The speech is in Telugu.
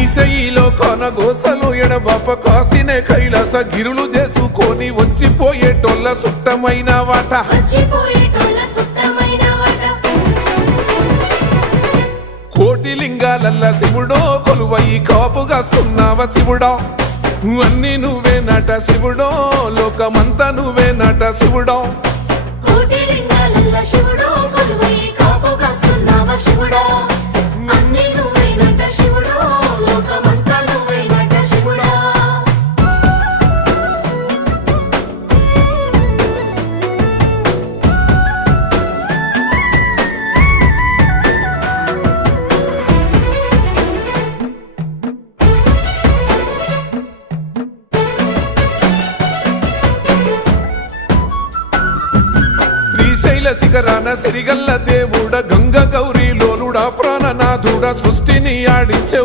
ఈశయిలో కొనగోసలు ఎడబాప కాసినే కైలాస గిరులు చేసుకొని వచ్చిపోయేటోళ్ళ సుట్టమైన వాట కోటి లింగాలల్ల శివుడో కొలువై కాపుగాస్తున్నావ శివుడా అన్ని నువ్వే నట శివుడో లోకమంతా నువ్వే నట శివుడో శ్రీశైల శిఖరాన సిరిగల్ల దేవుడ గంగ గౌరీ లోలుడా ప్రాణనాథుడ సృష్టిని ఆడించే